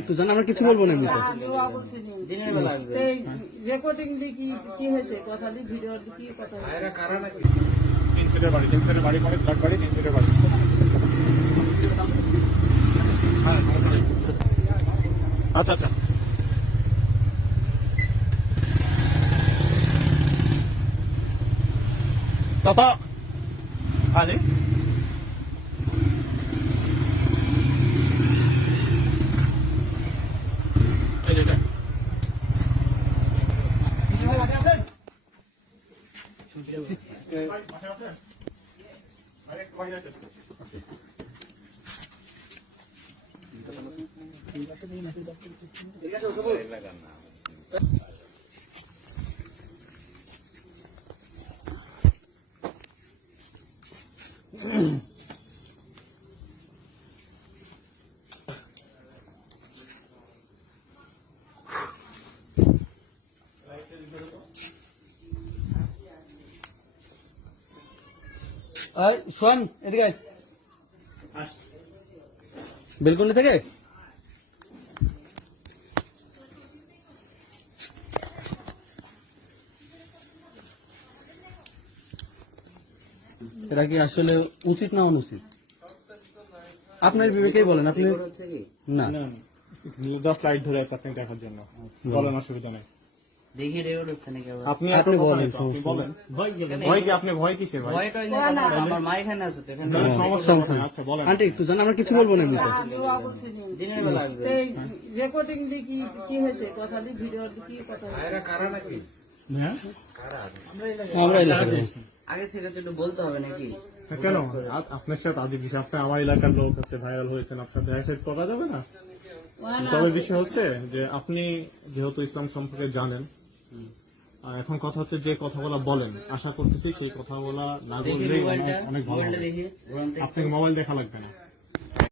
একটু জান, আমরা কিছু বলবো না এমনিতে। রেকর্ডিং দিয়ে কি হয়েছে কথা দিয়ে ভিডিও কি কথা তিন সিটের বাড়ি, তিন সিটের বাড়ি মানে ফ্ল্যাট বাড়ি, তিন সিটের বাড়ি। আচ্ছা আচ্ছা চাচা আরে এই যেটা শোন এদিকে বেলকনি থেকে এটা কি আসলে উচিত না অনুচিত আপনার বিবেকেই বলেন। আপনি না ফ্লাইট ধরে আছে আপনি দেখার জন্য, বলেন অসুবিধা নেই। দেখি রেকর্ড হচ্ছে নাকি আপনি বলেন, আপনি বলেন ভয় কি, আপনি ভয় কিসের ভাই? আমার মা এখানে আছে তো এখানে সমস্যা নেই। আচ্ছা বলেন আন্টি একটু জান, আমরা কিছু বলবো না এমনিতে। দিনের বেলা আসবে রেকর্ডিং দিয়ে কি হয়েছে কথা দিয়ে ভিডিও কি কথা হ্যাঁ আমরা এলাকায় আগে থেকে তো একটু বলতে হবে নাকি? কেন আপনার সাথে আদি বিষয়, আপনি আমার এলাকার লোক হচ্ছে, ভাইরাল হয়েছেন, আপনার দেখা সাথে করা যাবে না। তবে বিষয় হচ্ছে যে আপনি যেহেতু ইসলাম সম্পর্কে জানেন, আর এখন কথা হচ্ছে যে কথাগুলো বলেন, আশা করতেছি সেই কথাগুলো না বললেই অনেক ভালো হবে। আপনাকে মোবাইল দেখা লাগবে না।